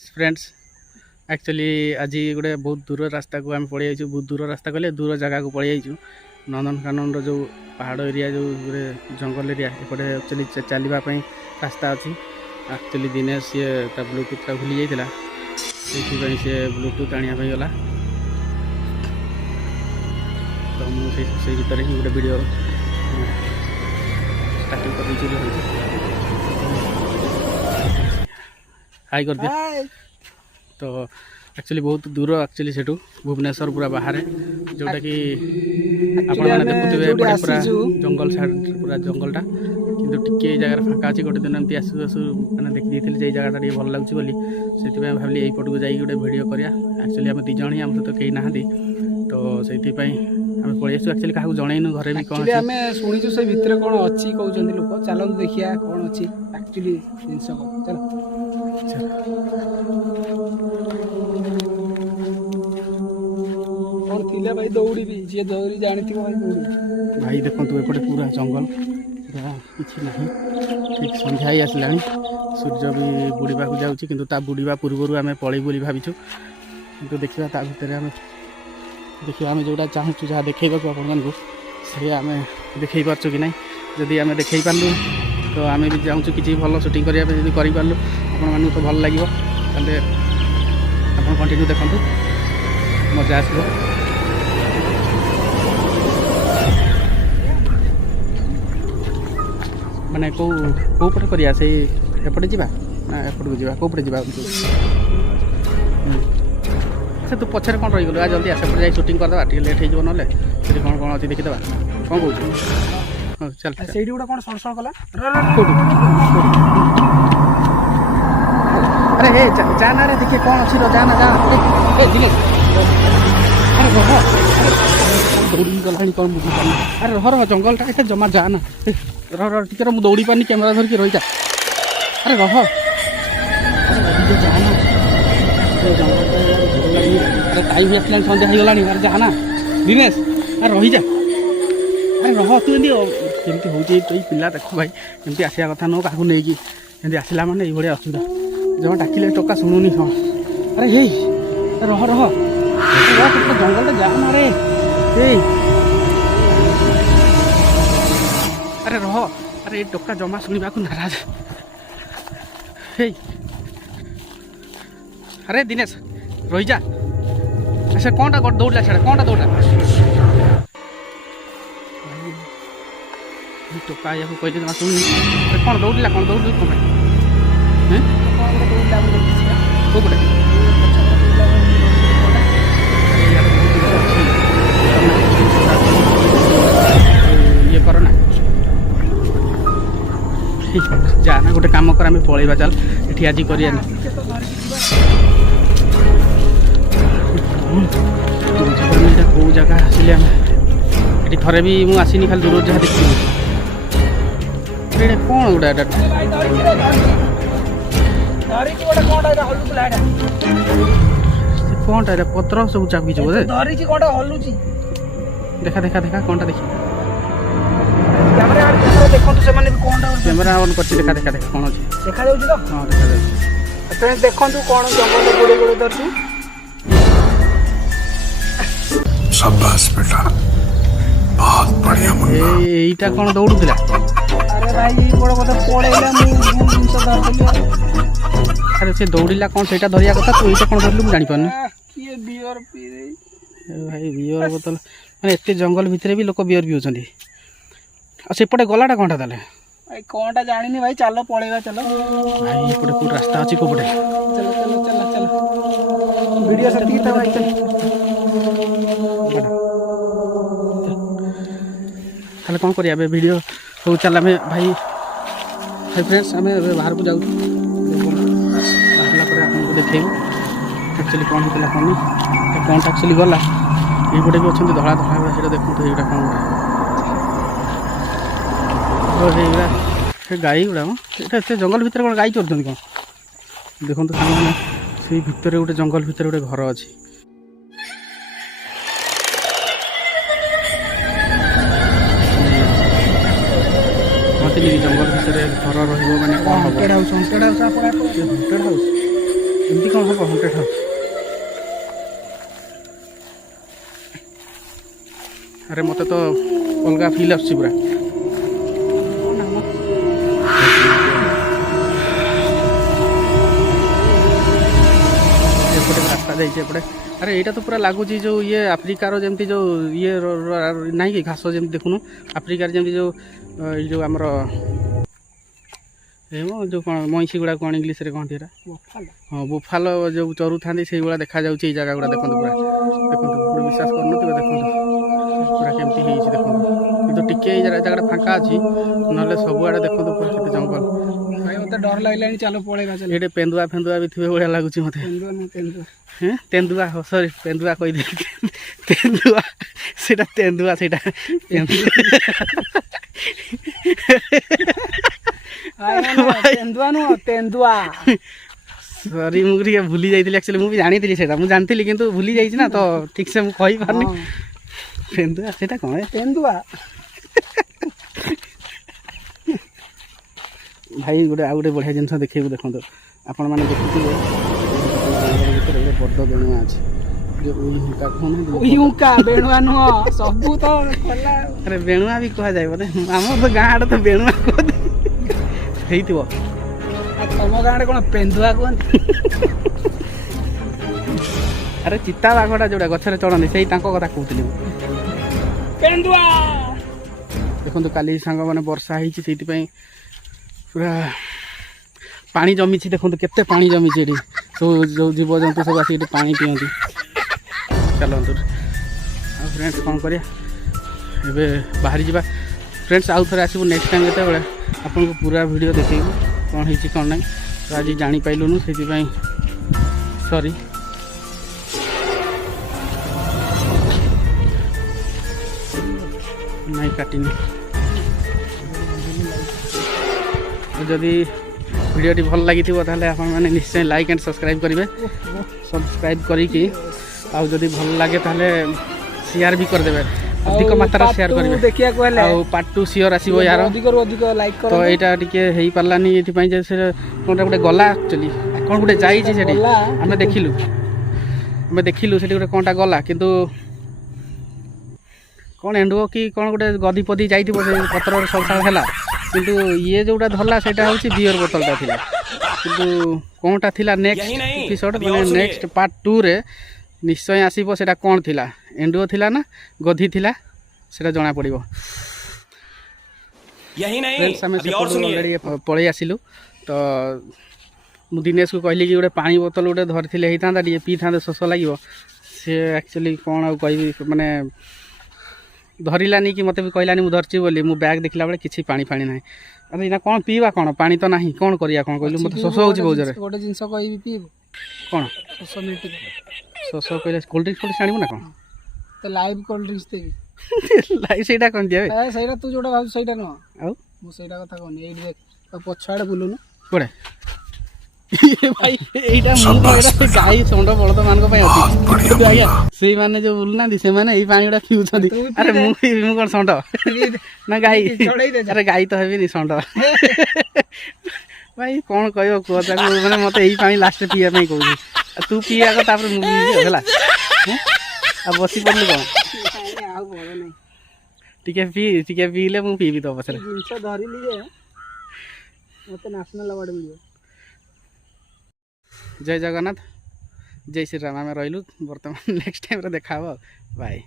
Friends actually आज गोटे बहुत दूर रास्ता को आम पड़े बहुत दूर रास्ता कहले दूर जगह को पड़े नंदनकानन जो पहाड़ एरिया जो गोटे जंगल एरिया एपटे एक्चुअली चलवाई रास्ता अच्छी एक्चुअली दिने सी ब्लूटूथ भूली जाता से ब्लूटूथ आने गला तो मुझे भर ही गोटे वीडियो स्टार्टिंग कर हाई कर दिया तो एक्चुअली बहुत दूर एक्चुअली से भुवनेश्वर पूरा बाहर जोटा कि आपने देखुए पूरा जंगल साइड पूरा जंगलटा किंतु टिके जगह फाँका अच्छी गोटे दिन एमती आसू आसू मैंने देखी जे जगह टे भल लगे बोली से भाविली यहीपट को जाइए गोटे वीडियो करा एक्चुअली आम दिज ही आम सहित कहीं ना तो से आम पलि आसू एक्चुअली क्या जनईनु घरे भी कौन आम शुणीचु से भितर कौन अच्छी कहते लोक चलते देखिए कौन अच्छी एक्चुअली जिनस चल कौन थिले भाई दौड़ी भी जी दौड़ी जानी थी भाई दौड़ी भाई देखो एपटे पूरा जंगल पूरा किसी ना ठीक संध्या ही आसला सूर्य भी बुड़ाक जाऊँगी बुड़वा पूर्व आम पलि बोली भाविचु कि देखा ता भर आम देखिए आम जोटा चाहूँ जहाँ देखा आपको से आम देखे पार्चु कि ना जदि आम देखे पार्लु तो आम भी चाहूँ कि भल सुटिंग करने करूँ आपण तो भल लगे आप कंटिन्यू देखु मजा आस माने कौ पटे करिया से एपटे जावा ना एपट को जावा कौ पटे जावा अच्छा तू पछे कौन रही गलु जल्दी आसे जाए शूटिंग करदे टे लेट हो ना कौन कौन अच्छी देखीदे कौन कौन चल से कौन सड़ कला अरे हे जाना रे देखिए कौन अच्छी जाना जा दिले अरे रह दौड़ी गला कौन बुझी पानी अरे रह रह जंगलटा इतना जमा जाना रह रह टिके मुझे दौड़ी पानी कैमेरा धरिकी रही जा अरे रह जाना अरे टाइम भी आसला सन्ध्या हो गला अरे जाना दिनेश अरे रही जा अरे रह तू एमती हो पिला देख भाई एमती आसा कथा नुह क्या नहीं आसला मैंने ये असुविधा जमा डाकिले टका शुणुनी हाँ अरे हे रह रह जंगल जाना रे अरे रह अरे टका जमा शुणा को नाराज हे अरे दिनेश रही जा अच्छा कौनटा दौड़ा छाड़ा कौनटा दौड़ा टका या कहले जमा शुणी कौन दौड़ा कौन कौन कोपटे ये कर ना जाना गोटे कम कर आम पलैबा चल ये आज कर कौ जगह आसिले आम ये थे भी मुझे आसनी खाली दूर जहाँ देखी कौन गोटे कौनटा पत्र सब चापी बोधे देखा देखा देखा कौनटा देखी कैमेरा ऑन कर देखा देखा देखा कौन अच्छी देखा तो हाँ देखा देखु कौन जंगल गोड़े गोड़े धरती शाबाश बेटा बहुत बढ़िया मुन्ना एटा कौन दौड़ुला अरे भाई बड़ बड़ पड़ेला मु जिंस धरली अरे से दौड़ा कौन से धरिया कथा तू ये कौन धरलु जानी पानी किए बियर पी भाई बियर बोतल मैंने एत जंगल भितर भी लोक बियर पिउछंती सेपटे गलाटा कौनटा ताले भाई कौनटा जानी भाई चलो पड़ेगा चलो भाई एपटे कोई रास्ता अच्छी कोपटे चलो चलो चलो चलो वीडियो से तीर भाई चल ताले कौन करिया बे वीडियो हो चल आम भाई हाय फ्रेंड्स आम बाहर को जाऊ आपको देखे एक्चुअली कौन होता कौन कौन एक्चुअली गला ये भी अच्छा धड़ा धड़ा से देखते ये कौन गोटे गाई गुड़ा ये जंगल भितर कौन गाई चढ़ुं कौन देखो सामने से भितर गोटे जंगल भितर गोटे घर अच्छी कहते जंगल भितर घर रहा मैंने कौन हंटेड हाउस हंटेड हाउस ଏମିତି କ'ଣ ହେବ ହଣ୍ଟେଡ୍ ହାଉସ୍? ଆରେ ମୋତେ ତ ଅଲଗା ଫିଲ୍ ଆସୁଛି ପୁରା। ଏପଟେ ରାସ୍ତା ଯାଇଛି ଏପଟେ। ଆରେ ଏଇଟା ତ ପୁରା ଲାଗୁଛି ଯେଉଁ ଇଏ ଆଫ୍ରିକାର ଯେମିତି ଯେଉଁ ଇଏ ନାହିଁ କି ଘାସ ଯେମିତି ଦେଖୁନୁ ଆଫ୍ରିକାରେ ଯେମିତି ଯେଉଁ ଏଇ ଯେଉଁ ଆମର ଯେଉଁ କ'ଣ ମଇଁଷି ଗୁଡ଼ା କ'ଣ ଇଂଲିଶରେ କହନ୍ତି ଏଇଟା? ହଁ ବୁଫାଲ ଯେଉଁ ଚରୁଥାନ୍ତି ସେଇଭଳିଆ ଦେଖାଯାଉଛି ଏଇ ଜାଗା ଗୁଡ଼ା। ଦେଖନ୍ତୁ ପୁରା ଦେଖନ୍ତୁ ବିଶ୍ୱାସ କରୁନଥିବେ ଦେଖନ୍ତୁ ପୁରା କେମିତି ହେଇଛି ଦେଖନ୍ତୁ। କିନ୍ତୁ ଟିକେ ଏଇ ଜାଗାଟା ଫାଙ୍କା ଅଛି ନହେଲେ ସବୁଆଡ଼େ ଦେଖନ୍ତୁ ପୁରା କେତେ ଜଙ୍ଗଲ। ମୋତେ ଡର ଲାଗିଲାଣି ଚାଲ ପଳେଇବା। ଏଇଠି ପେନ୍ଦୁଆ ଫେନ୍ଦୁଆ ବି ଥିବେ ଭଳିଆ ଲାଗୁଛି ମୋତେ। ତେନ୍ଦୁଆ ସରି ପେନ୍ଦୁଆ କହିଦେଲି ତେନ୍ଦୁଆ ସେଇଟା ତେନ୍ଦୁଆ ସେଇଟା ସରି ମୁଁ ଟିକେ ଭୁଲି ଯାଇଥିଲି। ଆକ୍ଚୁଆଲି ମୁଁ ବି ଜାଣିଥିଲି ସେଇଟା ମୁଁ ଜାଣିଥିଲି କିନ୍ତୁ ଭୁଲି ଯାଇଛି ନା ତ ଠିକ୍ ସେ ମୁଁ କହିପାରୁନି। ପେନ୍ଦୁଆ ସେଇଟା କ'ଣ ତେନ୍ଦୁଆ ଭାଇ ଗୋଟେ ଆଉ ଗୋଟେ ବଢ଼ିଆ ଜିନିଷ ଦେଖେଇବୁ ଦେଖନ୍ତୁ ଆପଣମାନେ ଦେଖୁଥିବେ ଭିତରେ ଗୋଟେ ବଡ଼ ବେଣୁଆ ଅଛି ବେଣୁଆ ନୁହଁ ସବୁ ତ ଆରେ ବେଣୁଆ ବି କୁହାଯାଏ ବୋଧେ ଆମର ତ ଗାଁ ଆଡ଼େ ତ ବେଣୁଆ କୁହନ୍ତି ହେଇଥିବ। ତମ ଗାଁରେ କ'ଣ ପେନ୍ଦୁଆ କୁହନ୍ତି? ଆରେ ଚିତା ବାଘଟା ଯେଉଁଟା ଗଛରେ ଚଢ଼ନ୍ତି ସେଇ ତାଙ୍କ କଥା କହୁଥିଲି ମୁଁ। ପେନ୍ଦୁଆ ଦେଖନ୍ତୁ କାଲି ସାଙ୍ଗମାନେ ବର୍ଷା ହେଇଛି ସେଇଥିପାଇଁ ପୁରା ପାଣି ଜମିଛି। ଦେଖନ୍ତୁ କେତେ ପାଣି ଜମିଛି ଏଠି ସବୁ ଯେଉଁ ଜୀବଜନ୍ତୁ ସବୁ ଆସି ଏଠି ପାଣି ପିଅନ୍ତି। ଚାଲନ୍ତୁ ଆଉ ଫ୍ରେଣ୍ଡସ୍ କ'ଣ କରିବା ଏବେ ବାହାରି ଯିବା। ଫ୍ରେଣ୍ଡସ୍ ଆଉ ଥରେ ଆସିବୁ ନେକ୍ସଟ ଟାଇମ୍ ଯେତେବେଳେ ଆପଣଙ୍କୁ ପୁରା ଭିଡ଼ିଓ ଦେଖେଇବୁ କ'ଣ ହେଇଛି କ'ଣ ନାହିଁ। ତ ଆଜି ଜାଣିପାରିଲୁନୁ ସେଥିପାଇଁ ସରି। ନାଇଁ କାଟିନି। ଯଦି ଭିଡ଼ିଓଟି ଭଲ ଲାଗିଥିବ ତାହେଲେ ଆପଣମାନେ ନିଶ୍ଚୟ ଲାଇକ୍ ଆଣ୍ଡ ସବସ୍କ୍ରାଇବ୍ କରିବେ। ସବସ୍କ୍ରାଇବ୍ କରିକି ଆଉ ଯଦି ଭଲ ଲାଗେ ତାହେଲେ ସେୟାର ବି କରିଦେବେ ଅଧିକ ମାତ୍ରାରେ ସେୟାର କରିବେ। ଦେଖିବାକୁ ହେଲେ ଆଉ ପାର୍ଟ 2 ସିଓର ଆସିବ ୟାର ଅଧିକରୁ ଅଧିକ ଲାଇକ୍ ତ ଏଇଟା ଟିକେ ହେଇପାରିଲାନି ଏଥିପାଇଁ ଯେ ସେ କ'ଣଟା ଗୋଟେ ଗଲା ଆକ୍ଚୁଆଲି କ'ଣ ଗୋଟେ ଯାଇଛି ସେଠି ଆମେ ଦେଖିଲୁ ସେଠି ଗୋଟେ କ'ଣଟା ଗଲା କିନ୍ତୁ କ'ଣ ଏଣ୍ଡୁଅ କି କ'ଣ ଗୋଟେ ଗଦି ପଦି ଯାଇଥିବ ସେ ପତ୍ରରେ ସକାଳ ହେଲା। କିନ୍ତୁ ଇଏ ଯେଉଁଟା ଧରିଲା ସେଇଟା ହେଉଛି ବିୟର ବୋତଲଟା ଥିଲା। କିନ୍ତୁ କ'ଣଟା ଥିଲା ନେକ୍ସଟ ଏପିସୋଡ଼ ମାନେ ନେକ୍ସଟ ପାର୍ଟ 2ରେ ନିଶ୍ଚୟ ଆସିବ ସେଇଟା କ'ଣ ଥିଲା ଏଣ୍ଡୁଅ ଥିଲା ନା ଗଧି ଥିଲା ସେଇଟା ଜଣାପଡ଼ିବ। ଆମେ ସେପଟୁ ଅଲରେଡ଼ି ପଳେଇ ଆସିଲୁ ତ ମୁଁ ଦିନେଶକୁ କହିଲି କି ଗୋଟେ ପାଣି ବୋତଲ ଗୋଟେ ଧରିଥିଲେ ହେଇଥାନ୍ତା ଟିକେ ପିଇଥାନ୍ତେ ଶୋଷ ଲାଗିବ। ସେ ଆକ୍ଚୁଆଲି କ'ଣ ଆଉ କହିବି ମାନେ ଧରିଲାନି କି ମୋତେ ବି କହିଲାନି ମୁଁ ଧରିଛି ବୋଲି। ମୁଁ ବ୍ୟାଗ୍ ଦେଖିଲା ବେଳେ କିଛି ପାଣି ଫାଣି ନାହିଁ। ଆରେ ଏଇନା କ'ଣ ପିଇବା କ'ଣ ପାଣି ତ ନାହିଁ କ'ଣ କରିବା କ'ଣ କହିଲୁ ମୋତେ ଶୋଷ ହେଉଛି ବହୁତ ଜୋରେ। ଗୋଟେ ଜିନିଷ କହିବି ପିଇବୁ କ'ଣ ଶୋଷ ମିଟିବ ଶୋଷ କହିଲେ କୋଲ୍ଡ ଡ୍ରିଙ୍କ୍ସ ଆଣିବୁ ନା କ'ଣ? ତ ଲାଇଭ୍ କୋଲ୍ଡ ଡ୍ରିଙ୍କ୍ସ ଦେବି। ଲାଇଭ୍ ସେଇଟା କ'ଣ ଦିଏ ସେଇଟା ତୁ ଯୋଉଟା ଭାବୁଛୁ ସେଇଟା ନୁହଁ ଆଉ ମୁଁ ସେଇଟା କଥା କହୁନି। ଏଇଠି ଦେଖ ପଛ ଆଡ଼େ ବୁଲୁନୁ କୁଆଡ଼େ ଭାଇ ଏଇଟା ମୁଁ ଏଇଟା ଗାଈ ଷଣ୍ଢ ବଳଦ ମାନଙ୍କ ପାଇଁ ଅଛି ଆଜ୍ଞା। ସେଇମାନେ ଯୋଉ ବୁଲୁନାହାନ୍ତି ସେମାନେ ଏଇ ପାଣି ଗୁଡ଼ା ପିଉଛନ୍ତି। ଆରେ ମୁଁ କ'ଣ ଷଣ୍ଢ ନା ଗାଈ? ଆରେ ଗାଈ ତ ହେବିନି ଷଣ୍ଢ। ଭାଇ କ'ଣ କହିବ କୁହ ତାକୁ ମାନେ ମୋତେ ଏଇ ପାଣି ଲାଷ୍ଟରେ ପିଇବା ପାଇଁ କହୁଛି। ଆଉ ତୁ ପିଇବା କଥା ତାପରେ ମୁଁ ପିଇବି ହେଲା। ଆଉ ବସି ପଡ଼ିଲୁ କ'ଣ ଟିକେ ପିଇଲେ ମୁଁ ପିଇବି ତୋ ପଛରେ। ଜିନିଷ ଧରିଲି ଯେ ମୋତେ ନ୍ୟାସନାଲ୍ ଆୱାର୍ଡ଼ ମିଳିବ। ଜୟ ଜଗନ୍ନାଥ ଜୟ ଶ୍ରୀରାମ। ଆମେ ରହିଲୁ ବର୍ତ୍ତମାନ ନେକ୍ସଟ ଟାଇମ୍ରେ ଦେଖା ହେବ। ବାଏ।